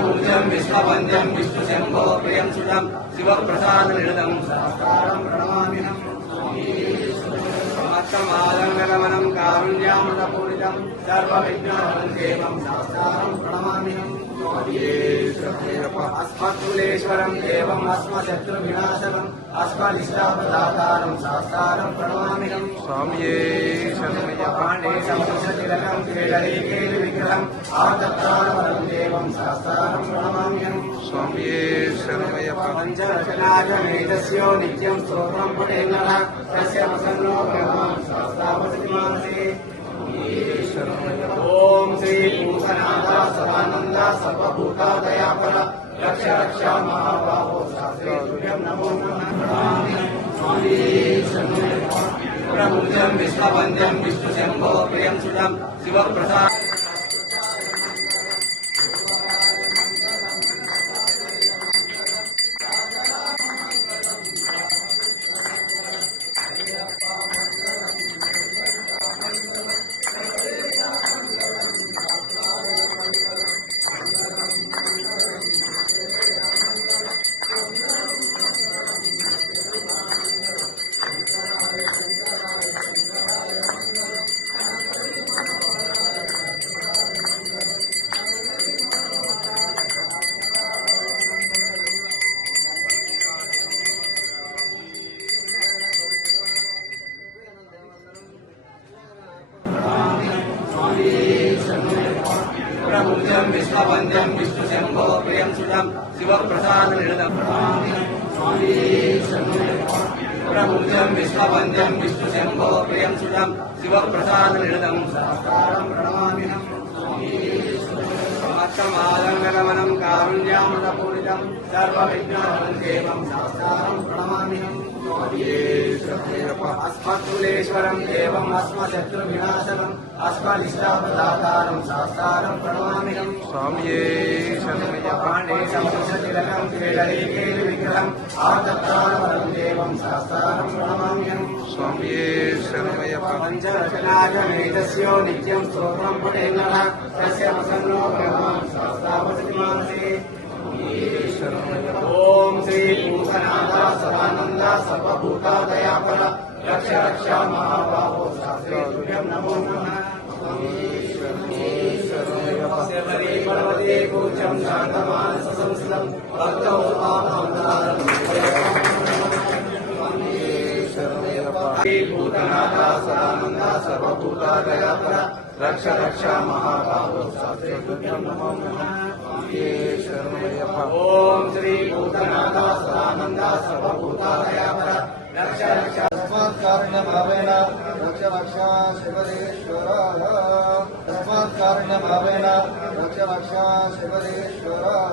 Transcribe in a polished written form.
प्रभुजं विष्णुवन्द्यं विष्णुशम्भो प्रियं सुतं शिवप्रसादनिरतं शास्त्रं प्रणमाम्यहम् समस्तमालङ्गनमनं कारुण्यामृतपूरितं सर्वविघ्नहरं शास्त्रं प्रणमाम्यहम् अस्मत्कुलेश्वरं देवम् अस्मशत्रुविनाशनम् अस्मदिष्टापदातारं शास्त्रं प्रणमाम्यहम् स्वामिये पाण्डे संसतिलकं केळरीकेलि विग्रहम् आदत्तारवरं देवं शास्त्रं प्रणमाम्यहम् स्वामिये पञ्चरचनाजमेतस्यो नित्यं स्तोत्रं पठेन्नः तस्य प्रसन्नो भगवान् शास्त्रावसतिमानसे ओम श्री भूतनाथ सदानंद सर्वभूतादयापर रक्ष रक्ष महाबाहो शास्त्रेभ्यं नमो नमः प्रभुजं विष्णुवन्द्यं विष्णुशम्भो प्रियं सुतं शिवप्रसाद प्रभुजं विष्णुवन्द्यं विष्णुशम्भो प्रियं सुतं शिवप्रसादनिरतं प्रभुजं विष्णुवन्द्यं विष्णुशम्भो प्रियं सुतं शिवप्रसादनिरतं शास्त्रं प्रणमाम्यहम् समस्तमालङ्गनमनं कारुण्यामृतपूरितं सर्वविघ्नहरं देवं शास्त्रं प्रणमाम्यहम् अस्मत्कुलेश्वरं देवम् अस्मशत्रुविनाशनम् अस्मदिष्टापदातारं शास्त्रं प्रणमाम्यहम् स्वामिये पाण्डे संसतिलकं केळरीकेलि विग्रहम् आदत्तारवरं देवं शास्त्रं प्रणमाम्यहम् स्वामिये पञ्चरचनाजमेतस्यो नित्यं स्तोत्रं पठेन्नः तस्य प्रसन्नो भगवान् शास्त्रावसतिमानसे ओम श्री भूतनाथ सदानंद सर्वभूतादयापर रक्ष रक्ष महाबाहो शास्त्रेभ्यं नमो नमः पर्वते पूज्यं शान्तमानसंस्कृतं भक्तौ भूतनाथ सदानंद सर्वभूतादयापर रक्ष रक्ष महाबाहो शास्त्रेभ्यं नमो नमः ओम श्री भूतनाथ सदानंद सर्वभूतादयापर रक्ष रक्ष तस्मात्कारुण्यभावेन रक्ष रक्ष शिवदेश्वर तस्मात्कारुण्यभावेन रक्ष रक्ष शिवदेश्वर।